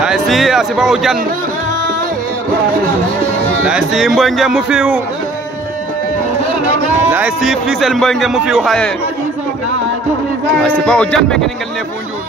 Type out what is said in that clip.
Laisi asiba ojan Laisi Mboynge mu fiu Laisi Fissel Mboynge mu fiu xaye asiba ojan be ngel ne fu njul